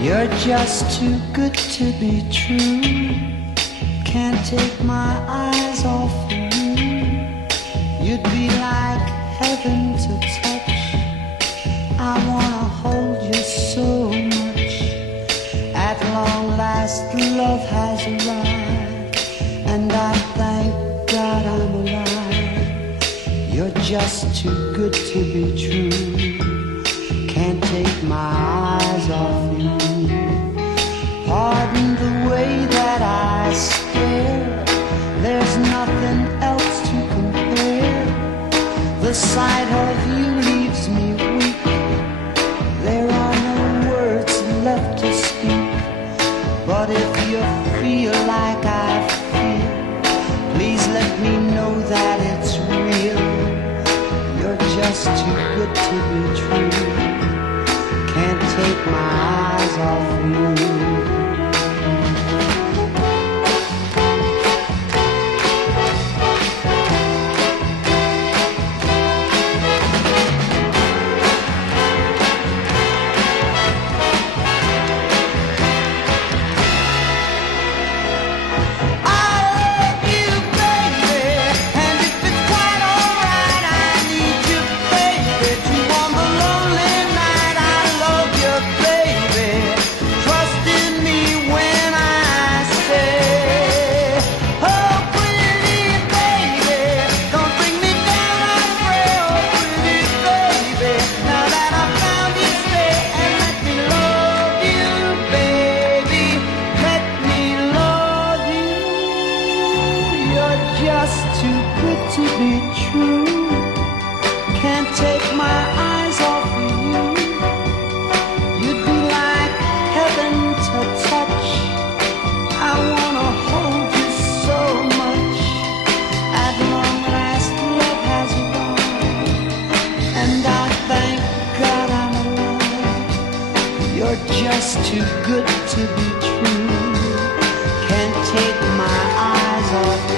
You're just too good to be true. Can't take my eyes off of you. You'd be like heaven to touch. I wanna hold you so much. At long last love has arrived, and I thank God I'm alive. You're just too good to be true. Can't take my eyes off you. Pardon the way that I stare. There's nothing else to compare. The sight of you leaves me weak. There are no words left to speak. But if you feel like I feel, please let me know that it's real. You're just too good to be true. Can't take my eyes off you. Just too good to be true. Can't take my eyes off of you. You'd be like heaven to touch. I wanna hold you so much. At long last love has arrived, and I thank God I'm alive. You're just too good to be true. Can't take my eyes off you.